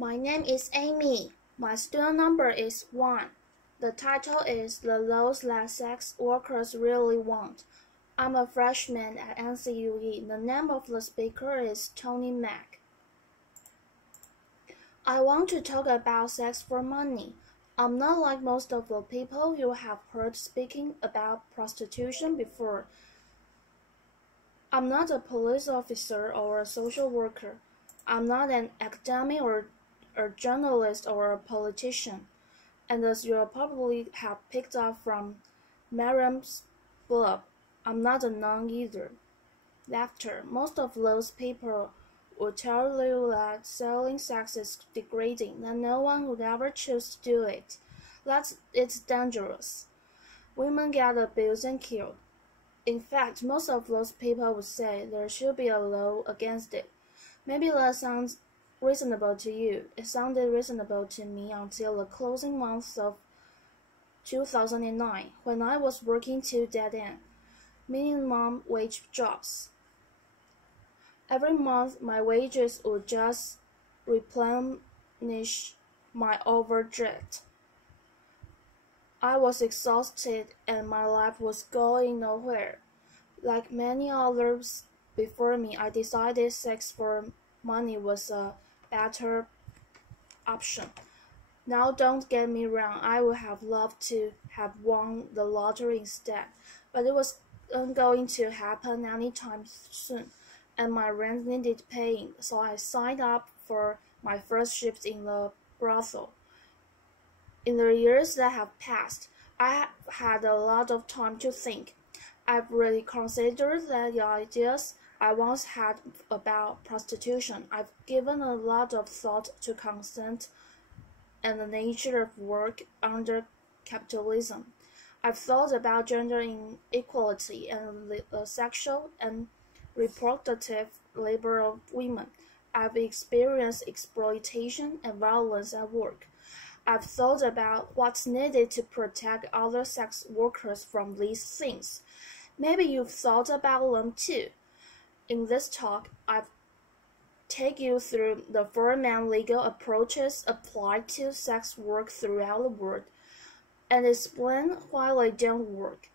My name is Amy. My student number is 1. The title is The Laws That Sex Workers Really Want. I'm a freshman at NCUE. The name of the speaker is Toni Mack. I want to talk about sex for money. I'm not like most of the people you have heard speaking about prostitution before. I'm not a police officer or a social worker. I'm not an academic or a journalist or a politician. And as you probably have picked up from Miriam's blog, I'm not a nun either. Laughter. Most of those people will tell you that selling sex is degrading, that no one would ever choose to do it. That it's dangerous. Women get abused and killed. In fact, most of those people would say there should be a law against it. Maybe that sounds reasonable to you. It sounded reasonable to me until the closing months of 2009, when I was working two dead-end, minimum wage jobs. Every month, my wages would just replenish my overdraft. I was exhausted and my life was going nowhere. Like many others before me, I decided sex for money was a better option. Now don't get me wrong, I would have loved to have won the lottery instead, but it wasn't going to happen anytime soon, and my rent needed paying, so I signed up for my first shift in the brothel. In the years that have passed, I have had a lot of time to think. I've really considered the ideas I once had about prostitution. I've given a lot of thought to consent and the nature of work under capitalism. I've thought about gender inequality and the sexual and reproductive labor of women. I've experienced exploitation and violence at work. I've thought about what's needed to protect other sex workers from these things. Maybe you've thought about them too. In this talk, I've take you through the four main legal approaches applied to sex work throughout the world and explain why they don't work,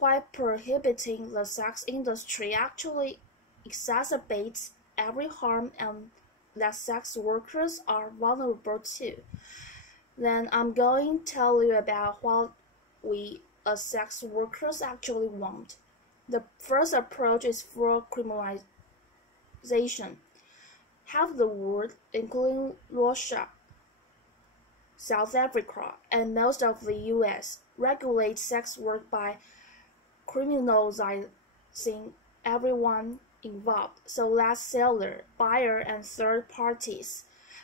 why prohibiting the sex industry actually exacerbates every harm and that sex workers are vulnerable to. Then I'm going to tell you about what we as sex workers actually want. The first approach is for criminalization. Half the world, including Russia, South Africa, and most of the US, regulate sex work by criminalizing everyone involved, so that's seller, buyer, and third parties.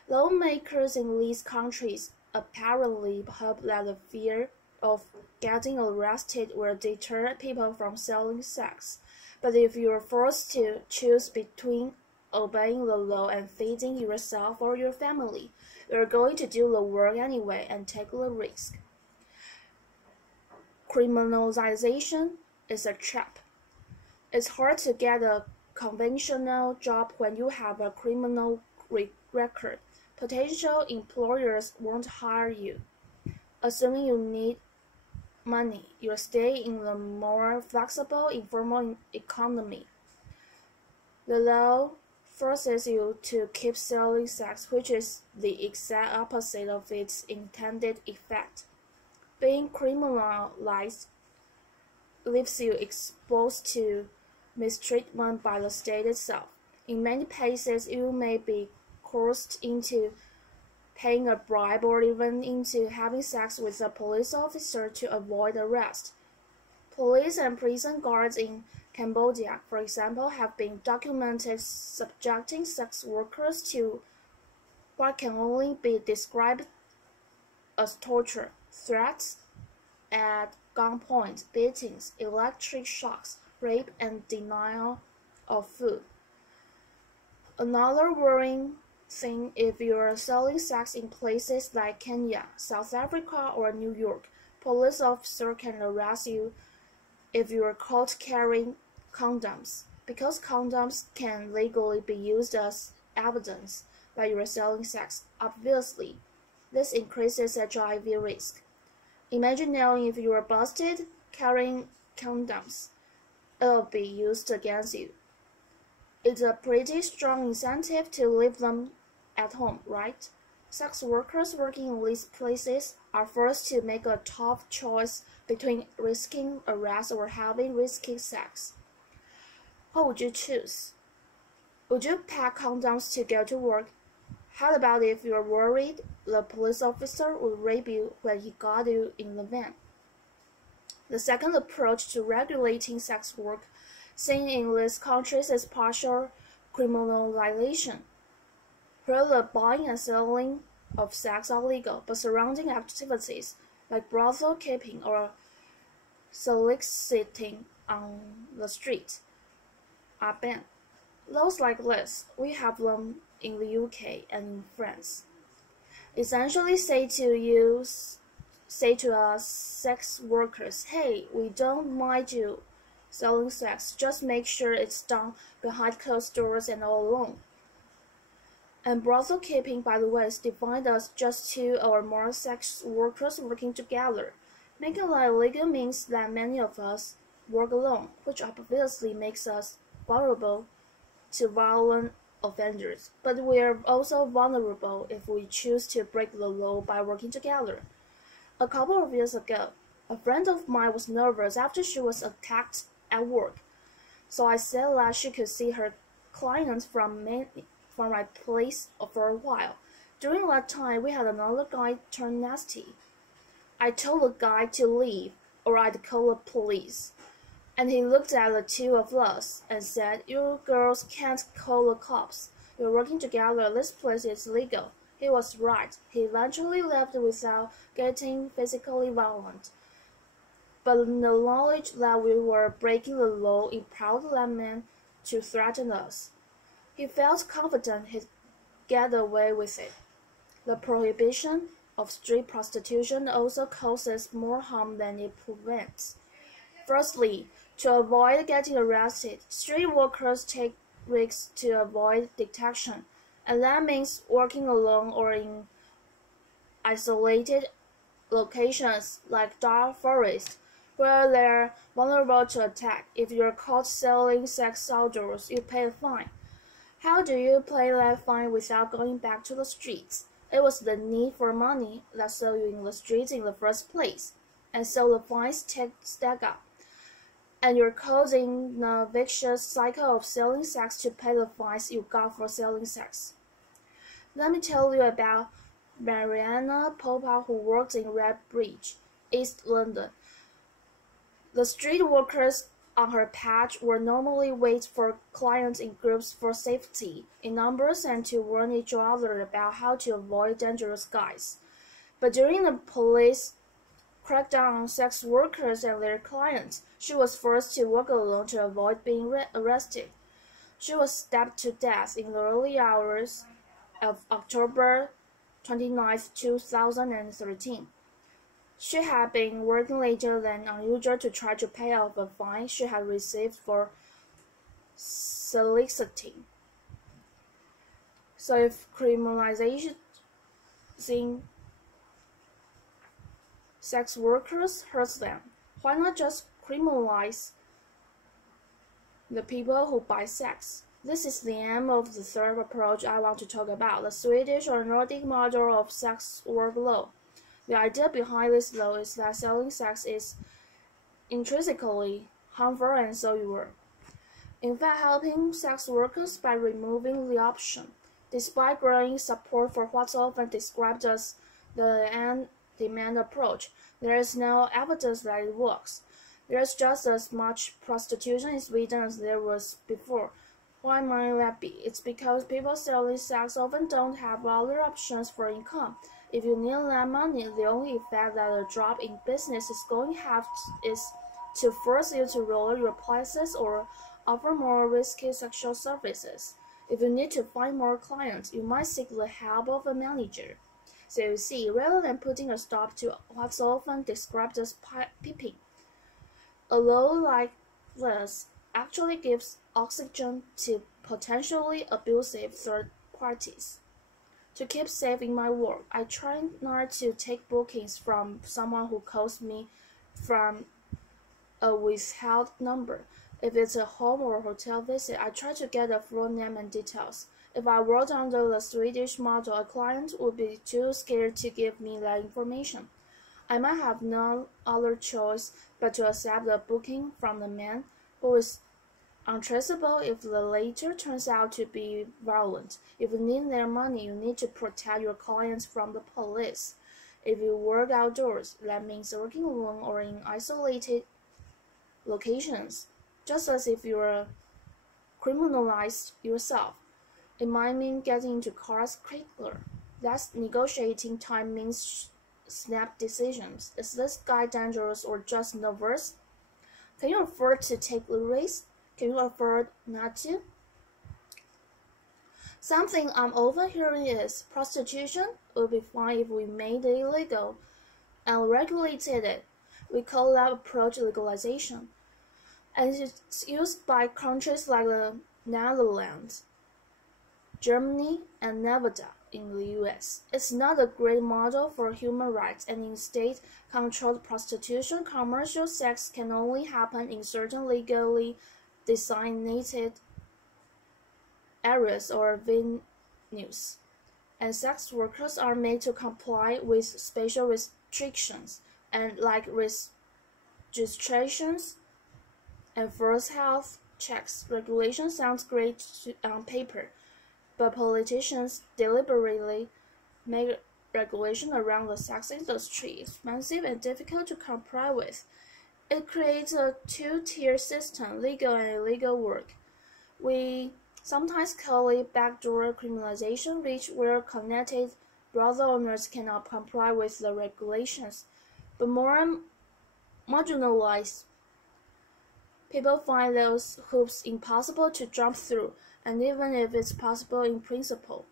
Lawmakers in these countries apparently hope that the fear of getting arrested will deter people from selling sex. But if you are forced to choose between obeying the law and feeding yourself or your family, you're going to do the work anyway and take the risk. Criminalization is a trap. It's hard to get a conventional job when you have a criminal record. Potential employers won't hire you. Assuming you need money, you'll stay in the more flexible, informal economy. The law forces you to keep selling sex, which is the exact opposite of its intended effect. Being criminalized leaves you exposed to mistreatment by the state itself. In many cases, you may be coerced into paying a bribe or even into having sex with a police officer to avoid arrest. Police and prison guards in Cambodia, for example, have been documented subjecting sex workers to what can only be described as torture, threats at gunpoint, beatings, electric shocks, rape, and denial of food. Another worrying thing, if you are selling sex in places like Kenya, South Africa, or New York, police officers can arrest you if you are caught carrying condoms, because condoms can legally be used as evidence. by your selling sex. Obviously, this increases HIV risk. Imagine knowing if you are busted carrying condoms, it will be used against you. It's a pretty strong incentive to leave them at home, right? Sex workers working in these places are forced to make a tough choice between risking arrest or having risky sex. What would you choose? Would you pack condoms to go to work? How about if you're worried the police officer would rape you when he got you in the van? The second approach to regulating sex work seen in these countries is partial criminalization, where the buying and selling of sex are legal, but surrounding activities like brothel keeping or soliciting on the street are banned. Laws like this, we have them in the UK and in France. Essentially say to us sex workers, hey, we don't mind you selling sex, just make sure it's done behind closed doors and all alone. And brothel keeping, by the way, is defined as just two or more sex workers working together. Making that illegal means that many of us work alone, which obviously makes us vulnerable to violent offenders. But we are also vulnerable if we choose to break the law by working together. A couple of years ago, a friend of mine was nervous after she was attacked at work, so I said that she could see her clients from my place for a while. During that time, we had another guy turn nasty. I told the guy to leave, or I'd call the police. And he looked at the two of us and said, "You girls can't call the cops. You're working together. This place is legal." He was right. He eventually left without getting physically violent. But the knowledge that we were breaking the law impelled that man to threaten us. He felt confident he'd get away with it. The prohibition of street prostitution also causes more harm than it prevents. Firstly, to avoid getting arrested, street workers take risks to avoid detection, and that means working alone or in isolated locations like dark forests, where they're vulnerable to attack. If you're caught selling sex outdoors, you pay a fine. How do you pay that fine without going back to the streets? It was the need for money that saw you in the streets in the first place, and so the fines stack up. And you're causing a vicious cycle of selling sex to pay the fines you got for selling sex. Let me tell you about Mariana Popa, who worked in Red Bridge, East London. The street workers on her patch would normally wait for clients in groups for safety, in numbers, and to warn each other about how to avoid dangerous guys. But during the police crackdown on sex workers and their clients, she was forced to work alone to avoid being arrested. She was stabbed to death in the early hours of October 29, 2013. She had been working later than unusual to try to pay off a fine she had received for soliciting. So if criminalizing sex workers hurts them, why not just criminalize the people who buy sex? This is the end of the third approach I want to talk about, the Swedish or Nordic model of sex work law. The idea behind this law is that selling sex is intrinsically harmful and so you are, in fact, helping sex workers by removing the option. Despite growing support for what's often described as the end-demand approach, there is no evidence that it works. There is just as much prostitution in Sweden as there was before. Why might that be? It's because people selling sex often don't have other options for income. If you need that money, the only effect that a drop in business is going to have is to force you to lower your prices or offer more risky sexual services. If you need to find more clients, you might seek the help of a manager. So you see, rather than putting a stop to what's often described as peeping, a law like this actually gives oxygen to potentially abusive third parties. To keep safe in my work, I try not to take bookings from someone who calls me from a withheld number. If it's a home or hotel visit, I try to get the full name and details. If I worked under the Swedish model, a client would be too scared to give me that information. I might have no other choice but to accept the booking from the man who is untraceable if the latter turns out to be violent. If you need their money, you need to protect your clients from the police. If you work outdoors, that means working alone or in isolated locations, just as if you're criminalized yourself. It might mean getting into cars quicker. That's negotiating time means snap decisions. Is this guy dangerous or just nervous? Can you afford to take the risk? Can you afford not to? Something I'm overhearing is prostitution would be fine if we made it illegal and regulated it. We call that approach legalization, and it's used by countries like the Netherlands, Germany, and Nevada in the US. It's not a great model for human rights, and in state-controlled prostitution, commercial sex can only happen in certain legally designated areas or venues, and sex workers are made to comply with special restrictions and like registrations and first health checks. Regulation sounds great on paper, but politicians deliberately make regulation around the sex industry expensive and difficult to comply with. It creates a two-tier system, legal and illegal work. We sometimes call it backdoor criminalization, where connected brothel owners cannot comply with the regulations, but more marginalized people find those hoops impossible to jump through, and even if it's possible in principle,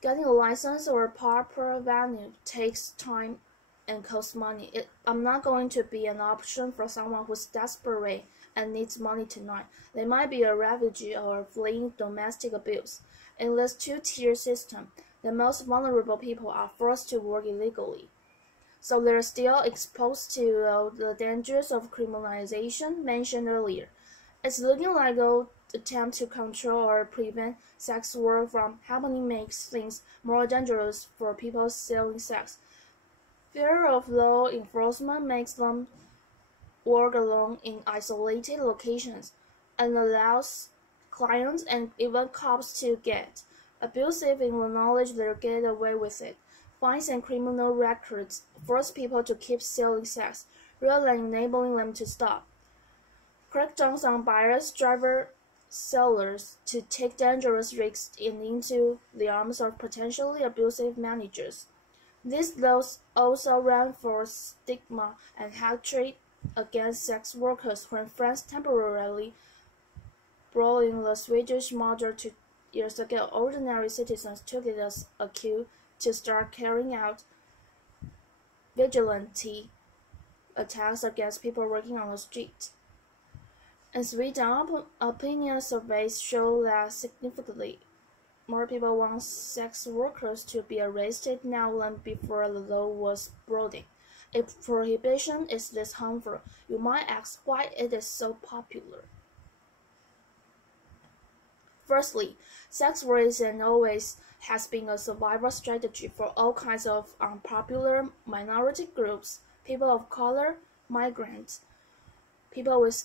getting a license or a proper venue takes time and costs money. I'm not going to be an option for someone who's desperate and needs money tonight. They might be a refugee or fleeing domestic abuse. In this two-tier system, the most vulnerable people are forced to work illegally, so they're still exposed to the dangers of criminalization mentioned earlier. It's looking like an attempt to control or prevent sex work from happening makes things more dangerous for people selling sex. Fear of law enforcement makes them work alone in isolated locations and allows clients and even cops to get abusive in the knowledge they'll get away with it. Fines and criminal records force people to keep selling sex rather than enabling them to stop. Crackdowns on buyers, driver sellers to take dangerous risks and into the arms of potentially abusive managers. These laws also reinforce stigma and hatred against sex workers. When France temporarily brought in the Swedish model 2 years ago, ordinary citizens took it as a cue to start carrying out vigilante attacks against people working on the street. In Sweden, opinion surveys show that significantly more people want sex workers to be arrested now than before the law was brought in. If prohibition is this harmful, you might ask why it is so popular. Firstly, sex work is and always has been a survival strategy for all kinds of unpopular minority groups, people of color, migrants, people with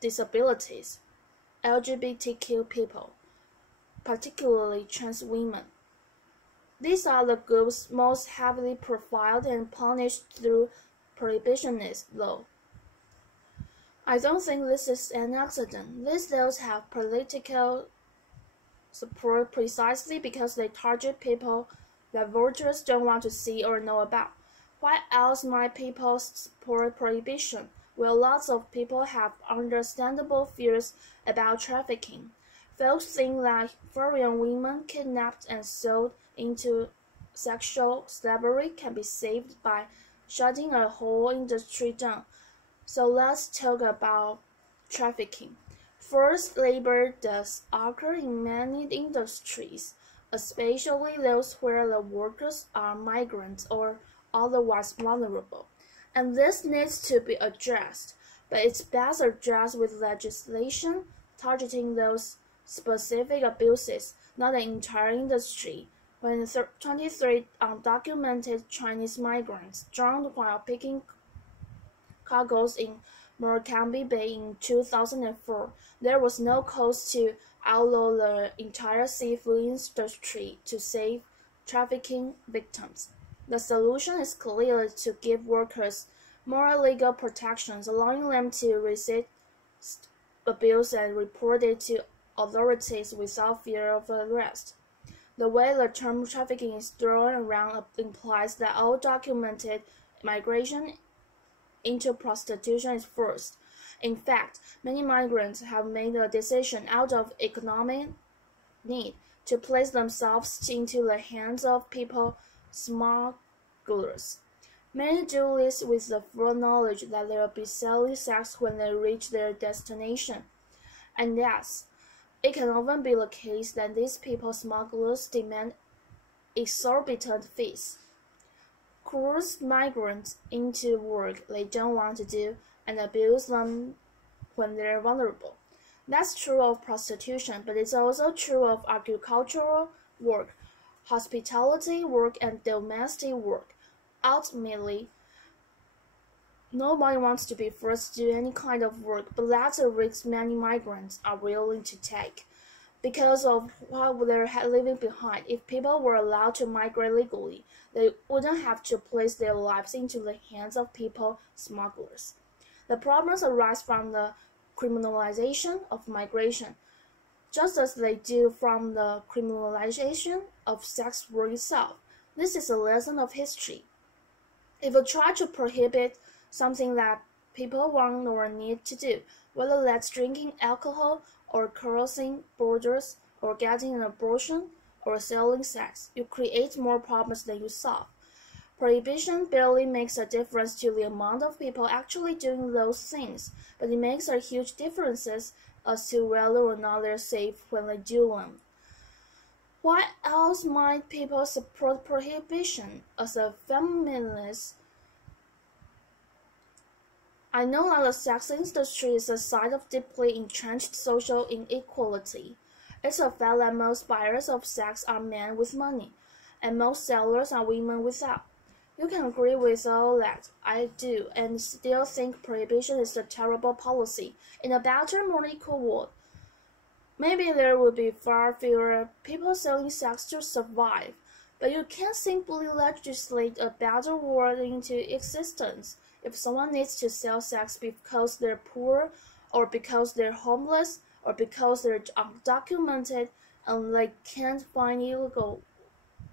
disabilities, LGBTQ people, particularly trans women. These are the groups most heavily profiled and punished through prohibitionist law. I don't think this is an accident. These laws have political support precisely because they target people that voters don't want to see or know about. Why else might people support prohibition? Well, lots of people have understandable fears about trafficking. Folks think that foreign women kidnapped and sold into sexual slavery can be saved by shutting a whole industry down. So let's talk about trafficking. Forced labor does occur in many industries. especially those where the workers are migrants or otherwise vulnerable. And this needs to be addressed, but it's best addressed with legislation targeting those specific abuses, not the entire industry. When 23 undocumented Chinese migrants drowned while picking cargoes in Murakami Bay in 2004, there was no cause to outlaw the entire seafood industry to save trafficking victims. The solution is clearly to give workers more legal protections, allowing them to resist abuse and report it to authorities without fear of arrest. The way the term trafficking is thrown around implies that all documented migration into prostitution is forced. In fact, many migrants have made the decision out of economic need to place themselves into the hands of people smugglers. Many do this with the full knowledge that they will be selling sex when they reach their destination. And yes, it can often be the case that these people smugglers demand exorbitant fees, coerce migrants into work they don't want to do, and abuse them when they're vulnerable. That's true of prostitution, but it's also true of agricultural work, hospitality work, and domestic work. Ultimately, nobody wants to be forced to do any kind of work, but that's a risk many migrants are willing to take because of what they're leaving behind. If people were allowed to migrate legally, they wouldn't have to place their lives into the hands of people smugglers. The problems arise from the criminalization of migration, just as they do from the criminalization of sex work itself. This is a lesson of history. If you try to prohibit something that people want or need to do, whether that's drinking alcohol or crossing borders or getting an abortion or selling sex, you create more problems than you solve. Prohibition barely makes a difference to the amount of people actually doing those things, but it makes a huge difference as to whether or not they're safe when they do them. Why else might people support prohibition? As a feminist, I know that the sex industry is a site of deeply entrenched social inequality. It's a fact that most buyers of sex are men with money, and most sellers are women without. You can agree with all that, I do, and still think prohibition is a terrible policy. In a better, more equal world, maybe there would be far fewer people selling sex to survive, but you can't simply legislate a better world into existence. If someone needs to sell sex because they're poor, or because they're homeless, or because they're undocumented and they can't find illegal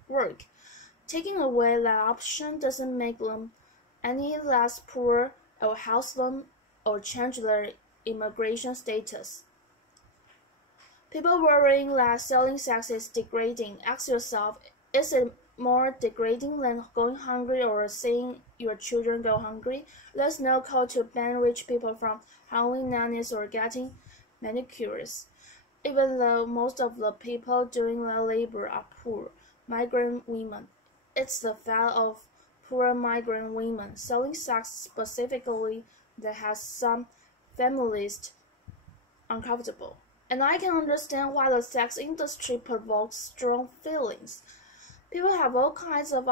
work, taking away that option doesn't make them any less poor or house them or change their immigration status. People worrying that selling sex is degrading. Ask yourself, is it more degrading than going hungry or seeing your children go hungry? There's no call to ban rich people from hiring nannies or getting manicures, even though most of the people doing the labor are poor migrant women. It's the fact of poor migrant women selling sex specifically that has some families uncomfortable. And I can understand why the sex industry provokes strong feelings. People have all kinds of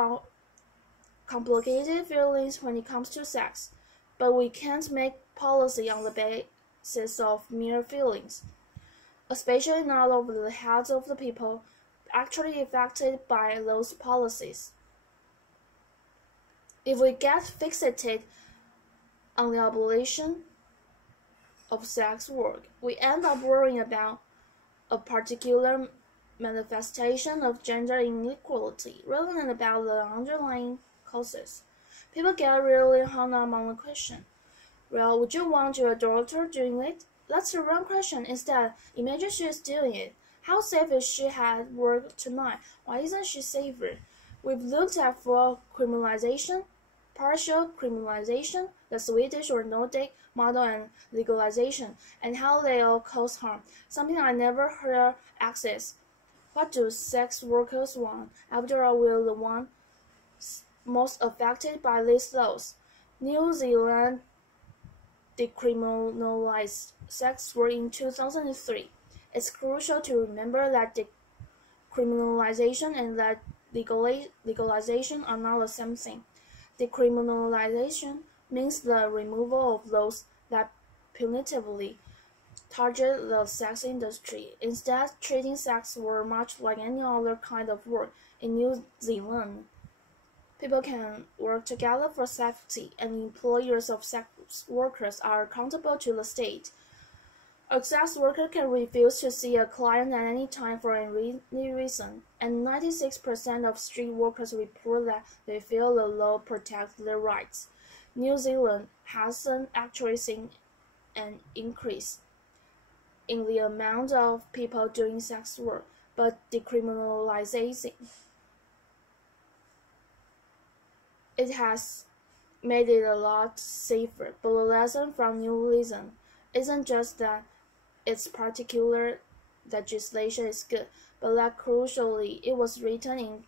complicated feelings when it comes to sex, but we can't make policy on the basis of mere feelings, especially not over the heads of the people actually affected by those policies. If we get fixated on the abolition of sex work, we end up worrying about a particular manifestation of gender inequality rather than about the underlying causes. People get really hung up on the question, well, would you want your daughter doing it? That's the wrong question. Instead, imagine she is doing it. How safe is she at work tonight? Why isn't she safer? We've looked at full criminalization, partial criminalization, the Swedish or Nordic model, and legalization, and how they all cause harm. Something I never heard access What do sex workers want? After all, we're the ones most affected by these laws. New Zealand decriminalized sex work in 2003. It's crucial to remember that decriminalization and that legalization are not the same thing. Decriminalization means the removal of laws that punitively target the sex industry, instead treating sex work much like any other kind of work. In New Zealand, people can work together for safety, and employers of sex workers are accountable to the state. A sex worker can refuse to see a client at any time for any reason, and 96% of street workers report that they feel the law protects their rights. New Zealand hasn't actually seen an increase in the amount of people doing sex work, but decriminalizing it has made it a lot safer. But the lesson from New Zealand isn't just that its particular legislation is good, but that crucially it was written in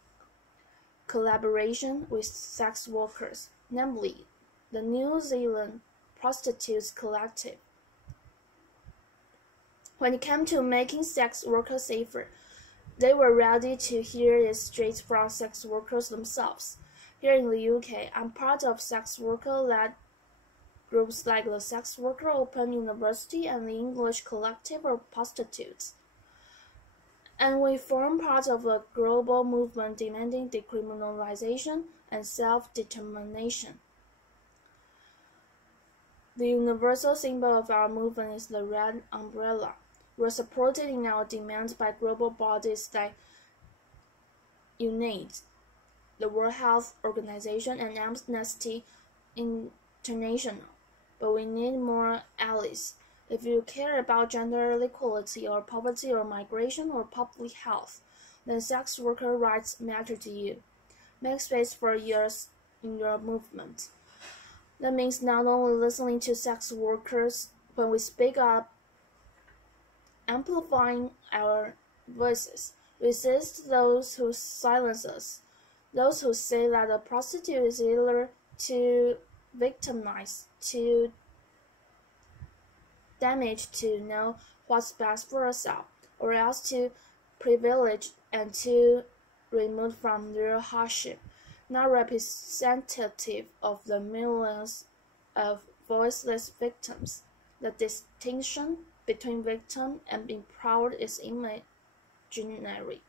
collaboration with sex workers, namely the New Zealand Prostitutes Collective. When it came to making sex workers safer, they were ready to hear it straight from sex workers themselves. Here in the UK, I'm part of sex worker-led groups like the Sex Worker Open University and the English Collective of Prostitutes. And we form part of a global movement demanding decriminalization and self-determination. The universal symbol of our movement is the red umbrella. We're supported in our demands by global bodies like UNAIDS, the World Health Organization, and Amnesty International. But we need more allies. If you care about gender equality or poverty or migration or public health, then sex worker rights matter to you. Make space for yours in your movement. That means not only listening to sex workers when we speak up, amplifying our voices, resist those who silence us, those who say that a prostitute is either too victimized, too damaged to know what's best for herself, or else too privileged and too removed from real hardship, not representative of the millions of voiceless victims. The distinction between victim and empowered is imaginary.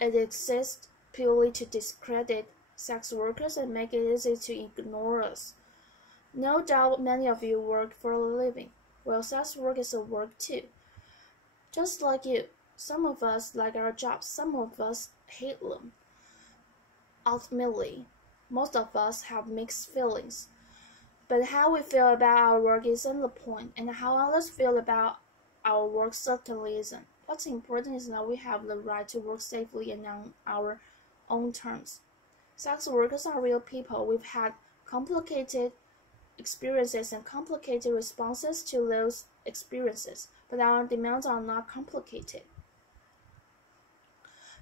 It exists purely to discredit sex workers and make it easy to ignore us. No doubt many of you work for a living. Well, sex work is a work too. Just like you, some of us like our jobs, some of us hate them. Ultimately, most of us have mixed feelings. But how we feel about our work isn't the point, and how others feel about our work certainly isn't. What's important is that we have the right to work safely and on our own terms. Sex workers are real people. We've had complicated experiences and complicated responses to those experiences, but our demands are not complicated.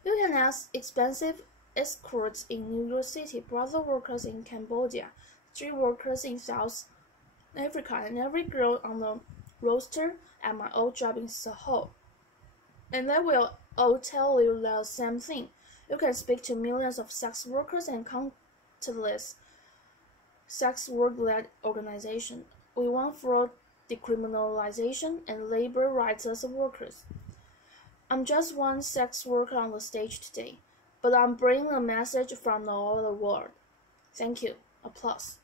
You can ask expensive escorts in New York City, brothel workers in Cambodia, street workers in South Africa, and every girl on the roster at my old job in Soho. And they will all tell you the same thing. You can speak to millions of sex workers and countless sex work-led organizations. We want for decriminalization and labor rights as workers. I'm just one sex worker on the stage today, but I'm bringing a message from all the world. Thank you. Applause.